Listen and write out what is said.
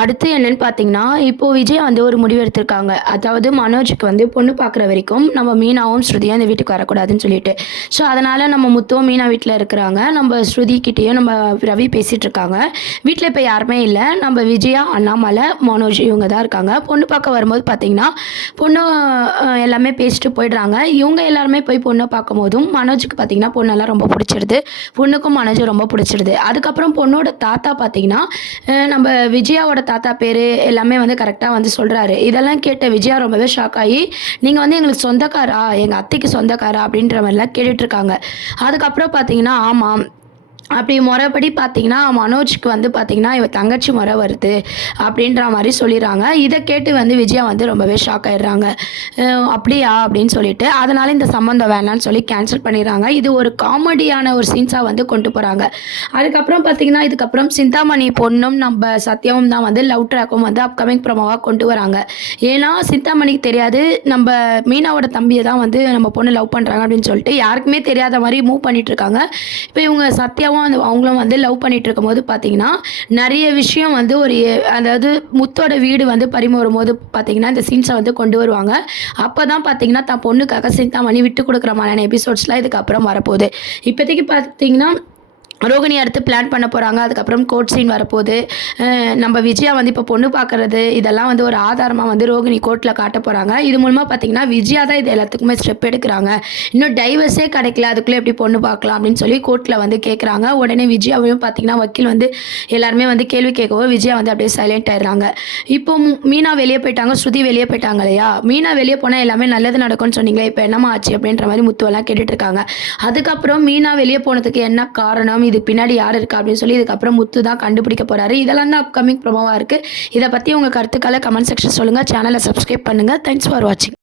அடுத்து என்னன்னு பார்த்தீங்கன்னா, இப்போ விஜய் வந்து ஒரு முடிவு எடுத்திருக்காங்க. அதாவது மனோஜுக்கு வந்து பொண்ணு பார்க்குற வரைக்கும் நம்ம மீனாவும், ஸ்ருதியும் இந்த வீட்டுக்கு வரக்கூடாதுன்னு சொல்லிட்டு. ஸோ, அதனால நம்ம முத்துவும் மீனா வீட்ல இருக்கிறாங்க. நம்ம ஸ்ருதி கிட்டயும் நம்ம ரவி பேசிட்டு இருக்காங்க. வீட்ல இப்ப யாருமே இல்ல. நம்ம விஜயா, அண்ணாமலை, மனோஜ் இவங்க தான் இருக்காங்க. பொண்ணு பார்க்க வரும்போது பார்த்தீங்கன்னா, பொண்ணு எல்லாமே பேசிட்டு போயிடுறாங்க. இவங்க எல்லாருமே போய் பொண்ண பார்க்கும்போதும், மனோஜுக்கு பார்த்தீங்கன்னா பொண்ணெல்லாம் ரொம்ப புடிச்சிருது. பொண்ணுக்கும் மனோஜ ரொம்ப புடிச்சிருது. அதுக்கப்புறம் பொண்ணோட தாத்தா பார்த்தீங்கன்னா, நம்ம விஜயாவோட தாத்தா பேரு எல்லாமே வந்து கரெக்ட்டா வந்து சொல்றாரு. இதெல்லாம் கேட்ட விஜயா ரொம்பவே ஷாக் ஆயி, "நீங்க வந்து எங்களுக்கு சொந்தக்காரா? எங்க அத்தைக்கு சொந்தக்காரா?" அப்படின்ற மாரிலாம் கேட்டுட்டு இருக்காங்க. அதுக்கப்புறம் பார்த்தீங்கன்னா, ஆமா. அப்படி மொறப்படி பார்த்தீங்கன்னா, மனோஜ்க்கு வந்து பார்த்தீங்கன்னா, இவ தங்கச்சி மொற வருது அப்படின்ற மாரி சொல்லிர்றாங்க. இத கேட்டு வந்து விஜயா வந்து ரொம்பவே ஷாக் ஆயிடுறாங்க. அப்படியா? அப்படின்னு சொல்லிட்டு, அதனால இந்த சம்மந்தம் வேணான்னு சொல்லி கேன்சல் பண்ணிர்றாங்க. இது ஒரு காமெடியான ஒரு சீன்ஸா வந்து கொண்டு போறாங்க. அதுக்கப்புறம் பார்த்தீங்கன்னா, இதுக்கப்புறம் சிந்தாமணி பொண்ணும் நம்ப சத்யாவும் தான் வந்து லவ் ட்ராக்கும் வந்து அப்கமிங் ப்ரோமோவா கொண்டு வராங்க. ஏன்னா, சிந்தாமணிக்கு தெரியாது, நம்ப மீனாவோட தம்பிய தான் வந்து நம்ம பொண்ணு லவ் பண்றாங்க அப்படின்னு சொல்லிட்டு, யாருக்குமே தெரியாத மாரி மூவ் பண்ணிட்டு இருக்காங்க. இப்ப இவங்க சத்யாவும் அவங்களும் வந்து லவ் பண்ணிட்டு இருக்கும்போது பார்த்தீங்கன்னா, நெறைய விஷயம் வந்து அதாவது முத்தோட வீடு வந்து பறிமுறும்போது பார்த்தீங்கன்னா, இந்த சீன்ஸ வந்து கொண்டு வருவாங்க. அப்பதான் பார்த்தீங்கன்னா, தான் பொண்ணுக்காக சிந்தாமணி விட்டு குடுக்குற மாரியான எபிசோட்ஸ்லாம் இதுக்கப்புறம் வரப்போது. இப்போதைக்கு பார்த்தீங்கன்னா, ரோகிணி அடுத்து பிளான் பண்ண போறாங்க. அதுக்கப்புறம் கோர்ட் சீன் வரப்போது. நம்ம விஜயா வந்து இப்போ பொண்ணு பார்க்கறது, இதெல்லாம் வந்து ஒரு ஆதாரமா வந்து ரோகிணி கோர்ட்ல காட்டப் போறாங்க. இது மூலமா பார்த்தீங்கன்னா, விஜயா தான் இது எல்லாத்துக்குமே ஸ்டெப் எடுக்குறாங்க. இன்னும் டைவர்ஸே கிடைக்கல. அதுக்குள்ள எப்படி பொண்ணு பார்க்கலாம் அப்படின்னு சொல்லி கோர்ட்ல வந்து கேட்குறாங்க. உடனே விஜயாவையும் பார்த்தீங்கன்னா, வக்கீல் வந்து எல்லாருமே வந்து கேள்வி கேட்கவும், விஜயா வந்து அப்படியே சைலண்ட் ஆயிடுறாங்க. இப்போ மீனா வெளிய போயிட்டாங்க. ஸ்ருதி வெளிய போயிட்டாங்க இல்லையா? மீனா வெளிய போனா எல்லாமே நல்லது நடக்கும்னு சொன்னீங்களே, இப்போ என்னம்மா ஆச்சு? அப்படின்ற மாரி முத்துவெல்லாம் கேட்டுட்டு இருக்காங்க. அதுக்கப்புறம் மீனா வெளிய போனதுக்கு என்ன காரணம்? இது பின்னாடி யார் இருக்கா? அப்படின்னு சொல்லி இதுக்கப்புறம் முத்து தான் கண்டுபிடிக்க போறாரு. இதெல்லாம் தான் அப்கமிங் ப்ரோமோவா இருக்கு. இத பத்தி உங்க கருத்துக்கள கமெண்ட் செக்ஷன் சொல்லுங்க. சேனல சப்ஸ்கிரைப் பண்ணுங்க. தேங்க்ஸ் ஃபார் வாட்சிங்.